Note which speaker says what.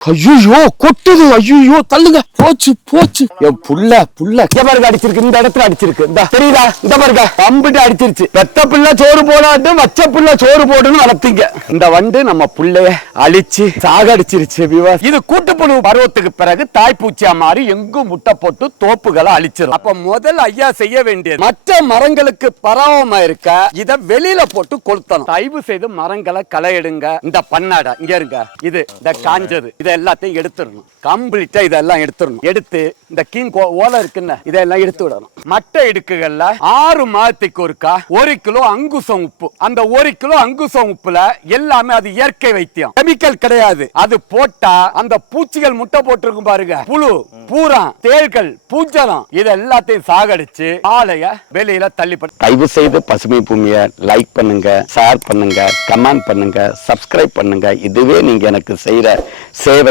Speaker 1: ஐயோ கொட்டுது ஐயோ தள்ளுங்க போச்சு போச்சு. என் புள்ள புள்ள இங்க பாருங்க அடிச்சிருக்கு. இந்த இடத்துல அடிச்சிருக்கு. இந்த தெரியுதா? இந்த பாருங்க அம்பிட்டு அடிச்சிருச்சு. பெத்த புள்ள சோறு போடாட்டும் வச்ச புள்ள சோறு போடுன்னு வளர்த்தீங்க. இந்த வண்டு நம்ம புள்ளைய அழிச்சு சாகடிச்சிருச்சு விவாஸ் இது கூட்டுப்புழு பருவத்துக்கு பிறகு தாய்ப்பூச்சியா மாறி எங்கும் முட்டை போட்டு தோப்புகளை அழிச்சிடும் அப்ப முதல் ஐயா செய்ய வேண்டியது மற்ற மரங்களுக்கு பரவமா இருக்க இத வெளியில போட்டு கொளுத்தணும். தயவு செய்து மரங்களை களை எடுங்க இந்த பண்ணாடா இங்க இருங்க. இது இந்த காஞ்சது. இதை எல்லாத்தையும் எடுத்துடணும். கம்ப்ளீட்டா இதெல்லாம் எடுத்துடணும். எடுத்து இந்த கீங் ஓலை இருக்குன்னு இதெல்லாம் எடுத்து விடணும். மட்டை இடுக்குகள்ல ஆறு மாதத்துக்கு ஒருக்கா ஒரு கிலோ அங்குசம் உப்பு. அந்த ஒரு கிலோ அங்குசம் உப்புல எல்லாமே அது இயற்கை வைத்தியம். கெமிக்கல் கிடையாது. அது போட்டா அந்த பூச்சிகள் முட்டை போட்டிருக்கும் பாருங்க. புழு பூரா தேள்கள் பூஞ்சலம் இது எல்லாத்தையும் சாகடிச்சு ஆலைய வெளியில தள்ளிப்பட்டு தயவு செய்து பசுமை பூமியை லைக் பண்ணுங்க ஷேர் பண்ணுங்க கமெண்ட் பண்ணுங்க சப்ஸ்கிரைப் பண்ணுங்க. இதுவே நீங்க எனக்கு செய்யற சேவை.